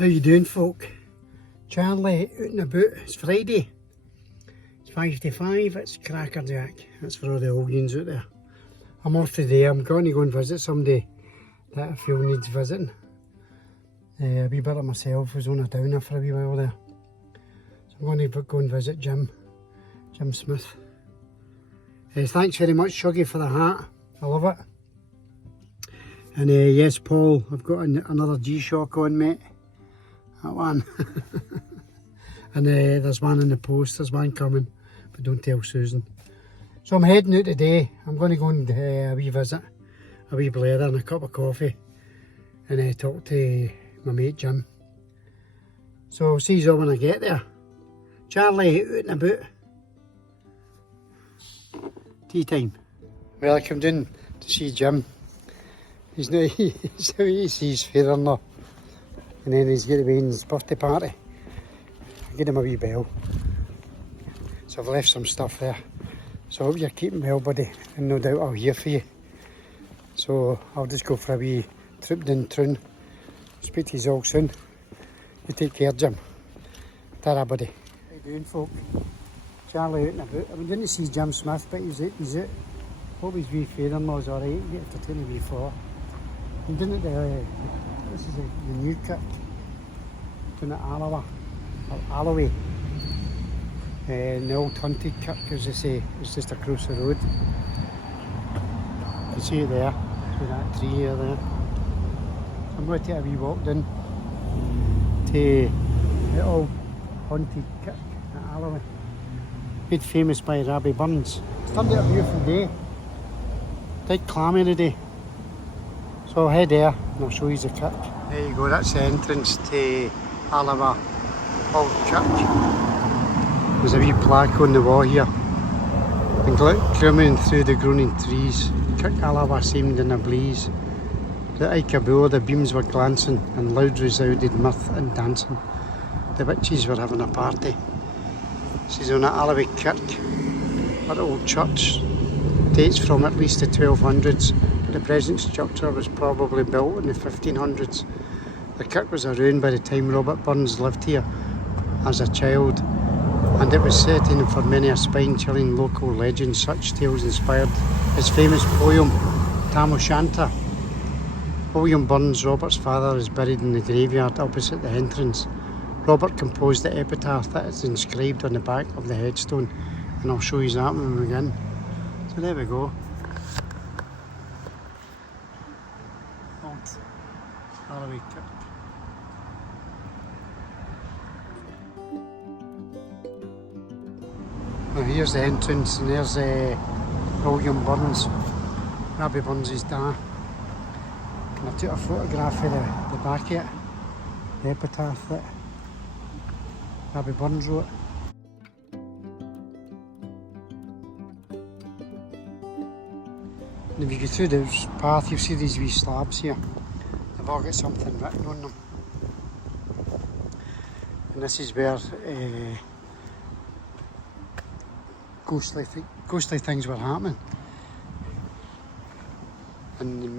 How you doing, folk? Charlie, out and about. It's Friday. It's 5 to 5, it's crackerjack. That's for all the Audians out there. I'm off today. I'm going to go and visit somebody that I feel needs visiting. A wee bit of myself was on a downer for a wee while there. So I'm going to go and visit Jim Smith. Thanks very much, Shuggy, for the hat. I love it. And yes, Paul, I've got another G-Shock on, mate. That one. And there's one in the post, there's one coming, but don't tell Susan. So I'm heading out today. I'm going to go and a wee visit, a wee blather and a cup of coffee, and talk to my mate Jim. So see you all when I get there. Charlie, out and about. Tea time. Well, I come down to see Jim. He's now, he's his father-in-law. And then he's going to be in his birthday party. I give him a wee bell. So I've left some stuff there. So I hope you're keeping well, buddy, and no doubt I'll hear for you. So I'll just go for a wee trip down Troon. Speak to you all soon. You take care, Jim. Ta-ra, buddy. How you doing, folk? Charlie out and about. I'm going to see Jim Smith, but he's out. Hope his wee father-in-law's alright. You get to take a wee floor. I'm doing it this is the new Kirk. Doing it Alloway, or Alloway. The old haunted Kirk, as I say, it's just across the road. You can see it there, see that tree here there. So I'm going to take a wee walk down to the old haunted Kirk at Alloway. Made famous by Robbie Burns. It's turned out a beautiful day. Dead clammy today. So I'll head there and I'll show you the Kirk. There you go, that's the entrance to Alloway Old Church. There's a wee plaque on the wall here. And glimmering through the groaning trees, Kirk Alloway seemed in a blaze. The Ike below the beams were glancing, and loud resounded mirth and dancing. The witches were having a party. This is on at Alloway Kirk, our old church. Dates from at least the 1200s. The present structure was probably built in the 1500s. The kirk was around by the time Robert Burns lived here as a child, and it was setting for many a spine-chilling local legend. Such tales inspired his famous poem, Tam o' Shanter. William Burns, Robert's father, is buried in the graveyard opposite the entrance. Robert composed the epitaph that is inscribed on the back of the headstone, and I'll show you that when we begin. So there we go. Alloway Kirk. Now here's the entrance, and there's William Burns, Robbie Burns' dad. And I took a photograph of the back of it, the epitaph that Robbie Burns wrote. And if you go through this path, you'll see these wee slabs here. They've all got something written on them. And this is where ghostly things were happening. And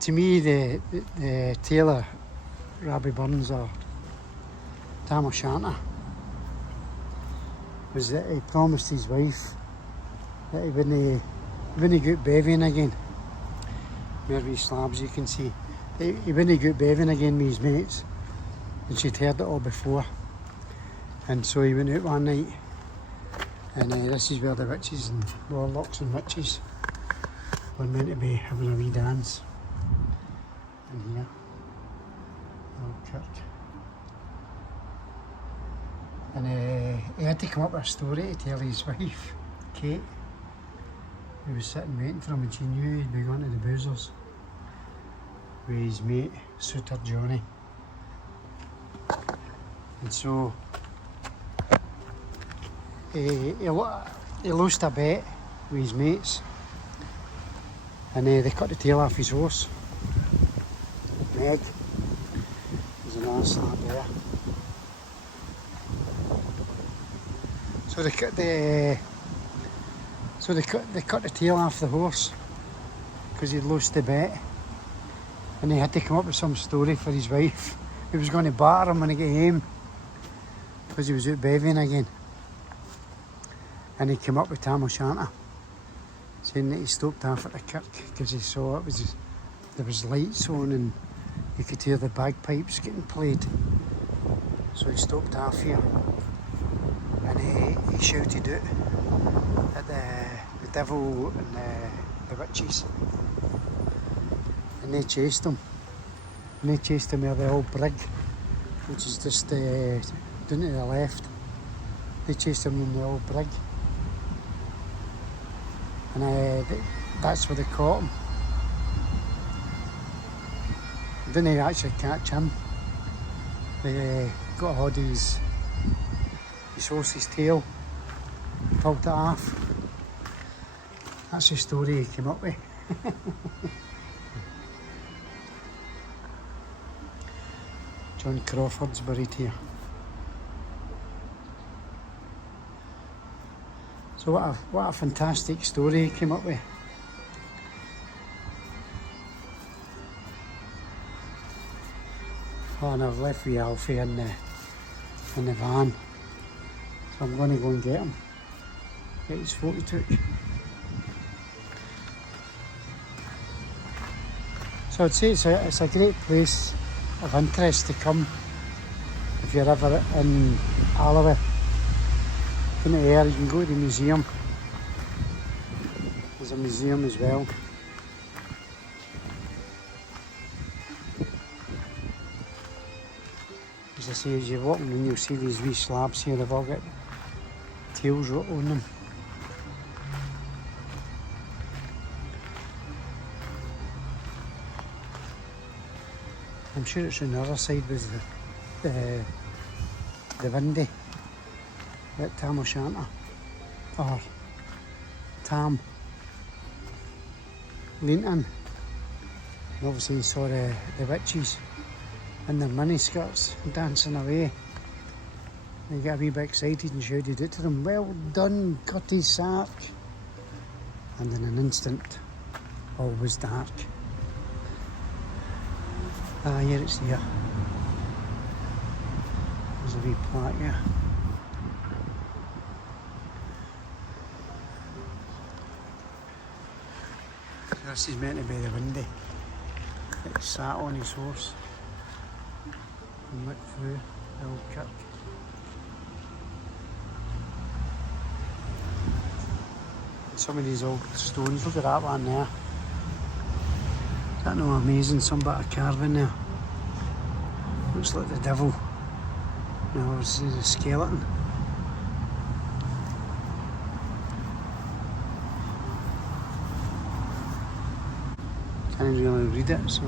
to me, the tailor, Robbie Burns, or Tam o' Shanter, was that he promised his wife that he wouldn't go out bevying again. There are wee slabs you can see. He wouldn't go out bevying again with his mates, and she'd heard it all before. And so he went out one night, and this is where the witches and warlocks and witches were meant to be having a wee dance. In here, Old Kirk. And he had to come up with a story to tell his wife, Kate, who was sitting waiting for him, and she knew he'd be going to the boozers with his mate, Suitor Johnny. And so he lost a bet with his mates, and they cut the tail off his horse. Meg, there's another slab there. So they cut the tail off the horse because he'd lost the bet, and he had to come up with some story for his wife he was going to batter him when he got home because he was out bevying again. And he came up with T.O.S, saying that he stopped off at the Kirk because he saw there was lights on and you could hear the bagpipes getting played. So he stopped off here and he shouted out at the devil and the witches. And they chased him. And they chased him with the old Brig, which is just down to the left. They chased him in the old Brig. And that's where they caught him. They didn't actually catch him. They got a hold of his horse's tail, pulled it off. That's the story he came up with. John Crawford's buried here. So what a fantastic story he came up with. Oh, and I've left with Alfie in the van. So I'm going to go and get him. Get his photo took. So I'd say it's a great place of interest to come if you're ever in Alloway. In the air, you can go to the museum. There's a museum as well. As I say, as you walk in, you'll see these wee slabs here. They've all got tails wrote on them. I'm sure it's on the other side was the windy at T.O.S, or Tam leant in. And obviously you saw the witches in their mini skirts dancing away. And you got a wee bit excited and shouted out to them, "Well done, Cutty Sark." And in an instant, all was dark. Ah, here it's here. There's a wee plaque here. This is meant to be the windy that sat on his horse and looked through the old Kirk. And some of these old stones, look at that one there. Is that no amazing? Some bit of carving there. Looks like the devil. Now this is a skeleton. Can't really read it, so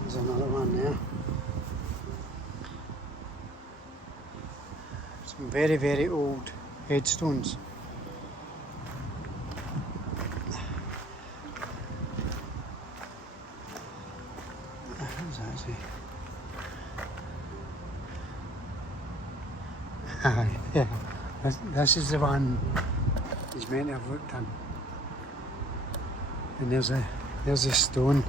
there's another one there. Some very, very old headstones. What's that say? Yeah, this is the one he's meant to have looked in. And there's a stone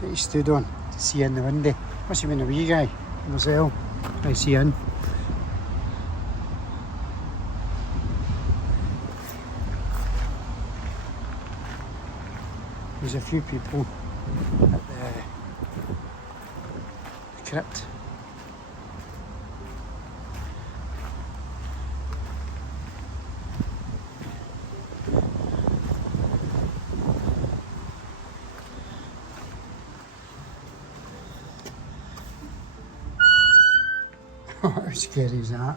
that he stood on to see in the window. Must have been a wee guy himself. I see in. There's a few people at the crypt. How scary is that?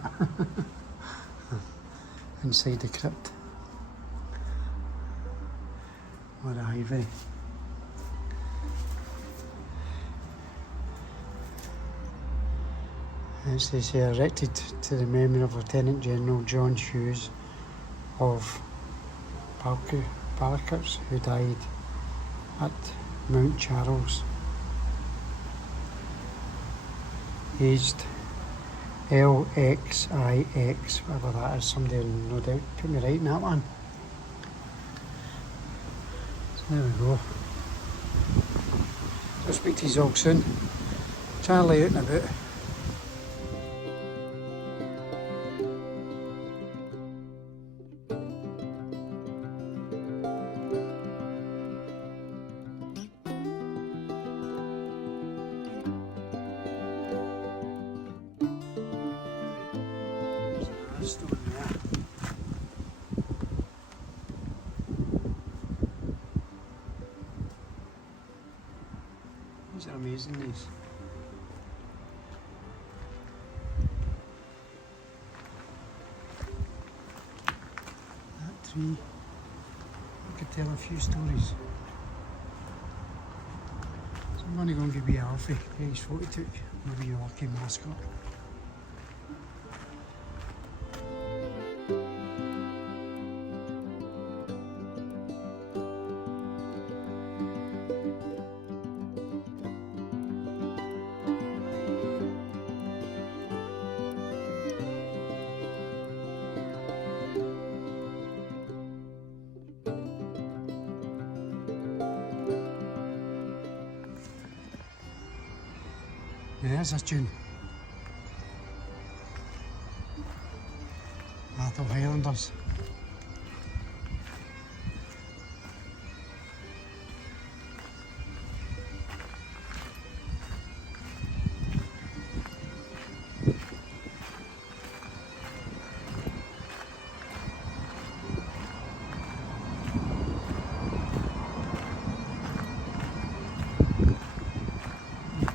Inside the crypt. What ivory. It says here, erected to the memory of Lieutenant General John Hughes of Balkers, who died at Mount Charles, aged LXIX, whatever that is. Somebody will no doubt put me right in that one. So there we go. I'll speak to you all soon. Charlie out and about. Stone there. These are amazing, these. That tree, I could tell a few stories. So I'm going to go and give you Alfie, his photo took, maybe your lucky mascot. Yeah, there's a tune. Auld Highlanders.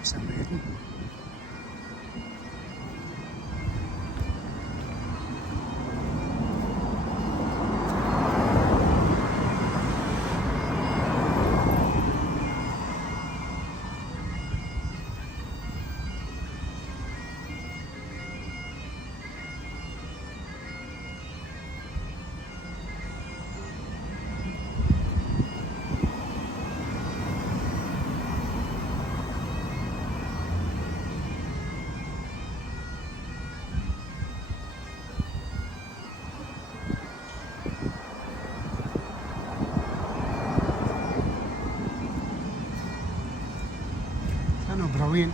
It's a wedding. I know, brilliant.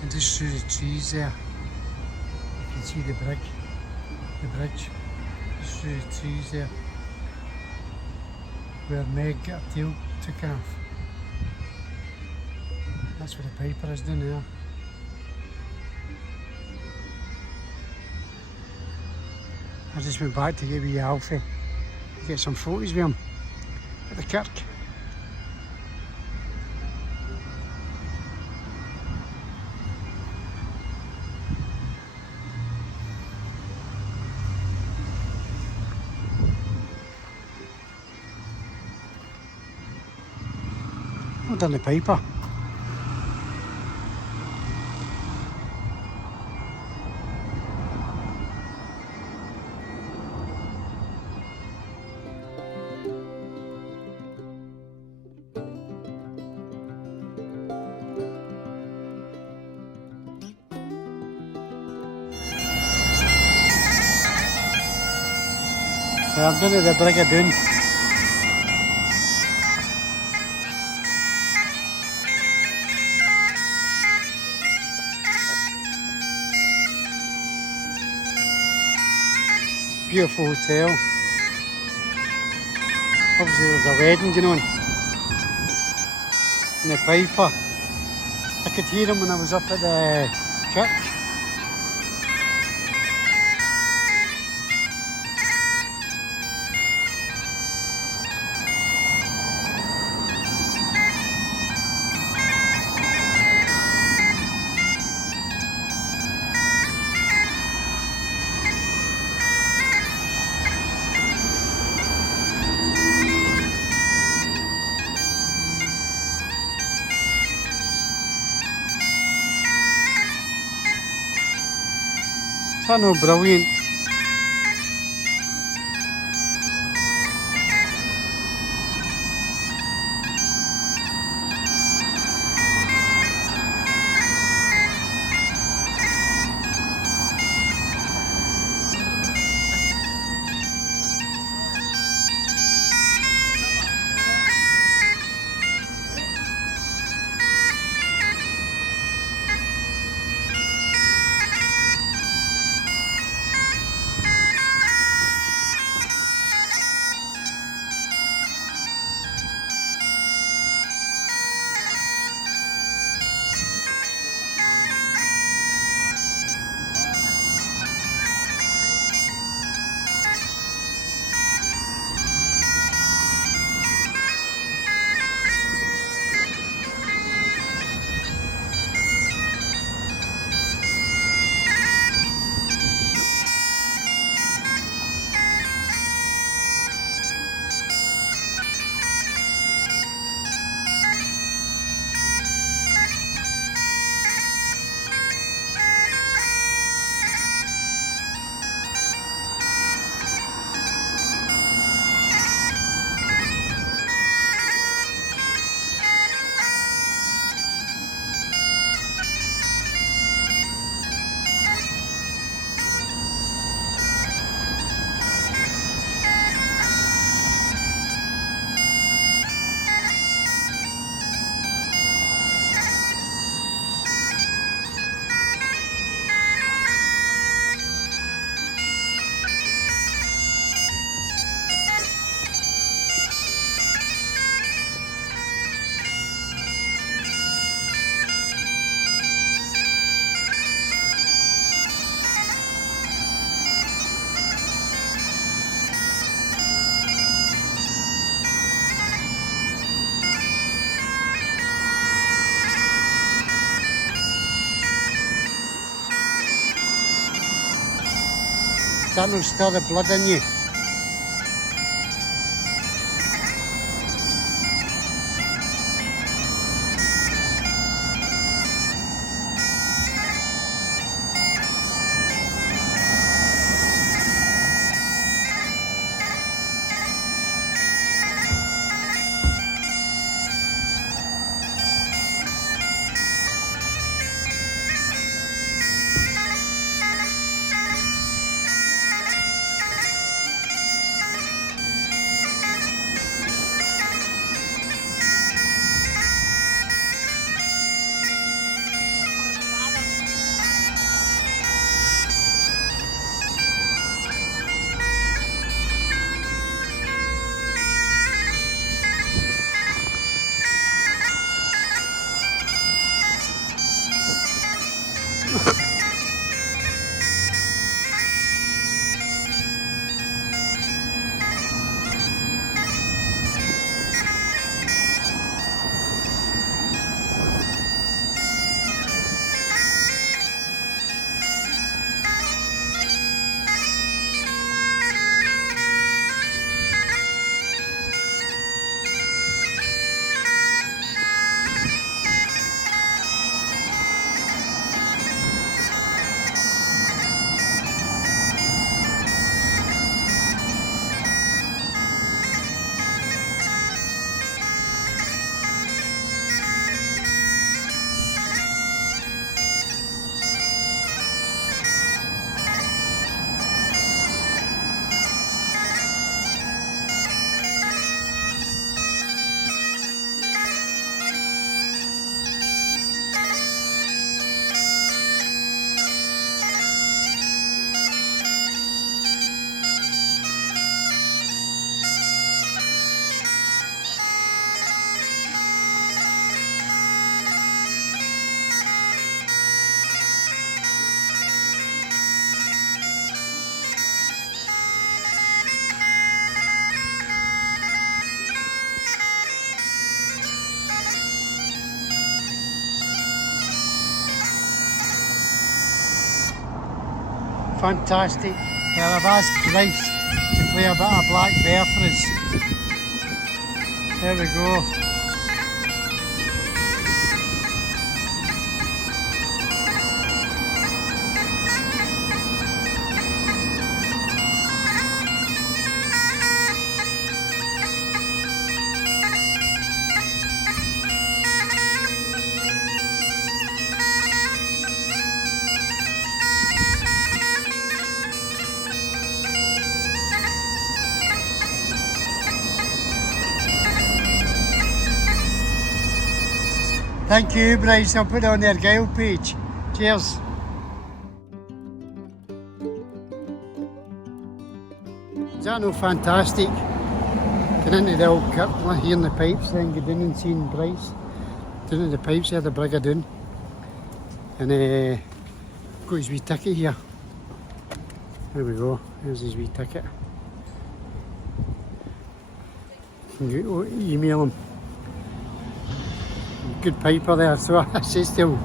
And just through the trees there, you can see the bridge, just through the trees there, where Meg got her tail took off. That's where the Piper is down there. I just went back to give you Alfie, get some photos with him at the Kirk. Well done, the Piper. Yeah, I'm down at the Brig O Doon. Beautiful hotel. Obviously there's a wedding going on. And the Piper. I could hear him when I was up at the Kirk. I know, brilliant. starting to stir the blood in you. Fantastic. Well, I've asked Bryce to play a bit of Black Bear for us. There we go. Thank you, Bryce. I'll put it on their Guile page. Cheers. Is that no fantastic? Get into the old Kirk, hearing the pipes, then get in and seeing Bryce down at the pipes here, the Brig O Doon. And got his wee ticket here. There we go, there's his wee ticket. You can go email him. Good piper there, so I says to him,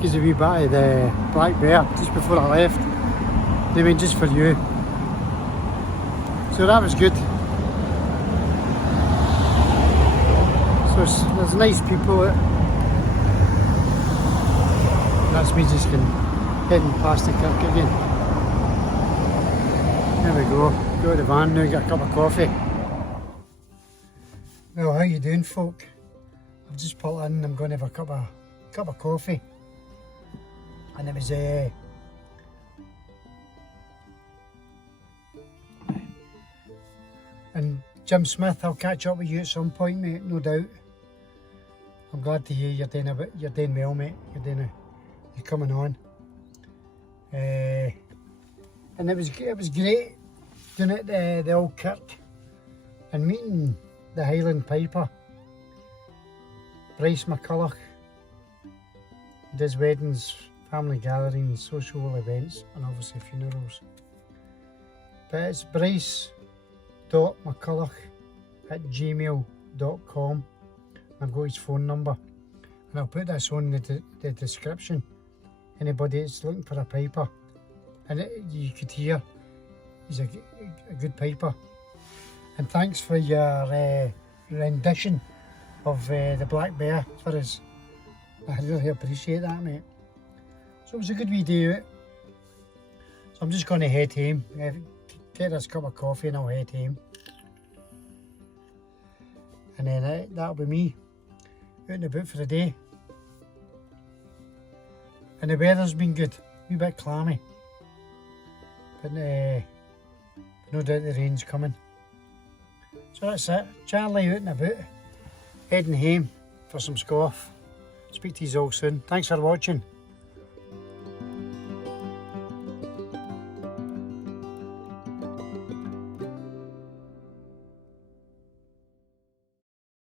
gives a wee bit of the Black Bear just before I left. They went just for you. So that was good. So there's nice people. That's me just heading past the Kirk again. There we go. Go to the van now, get a cup of coffee. Well, how you doing, folk? I've just pulled in, I'm going to have a cup of coffee. And it was and Jim Smith, I'll catch up with you at some point, mate, no doubt. I'm glad to hear you're doing well, mate. You're coming on. And it was great doing it the old Kirk and meeting the Highland Piper. Bryce McCulloch does weddings, family gatherings, social events, and obviously funerals. But it's bryce.mcculloch@gmail.com. I've got his phone number, and I'll put this on the description. Anybody that's looking for a piper, and you could hear he's a good piper. And thanks for your rendition of the black bear for us. I really appreciate that, mate. So it was a good wee day out. So I'm just going to head home, get this cup of coffee and I'll head home. And then that'll be me out and about for the day. And the weather's been good, a wee bit clammy. But no doubt the rain's coming. So that's it, Charlie out and about, heading home for some scoff. Speak to you all soon. Thanks for watching.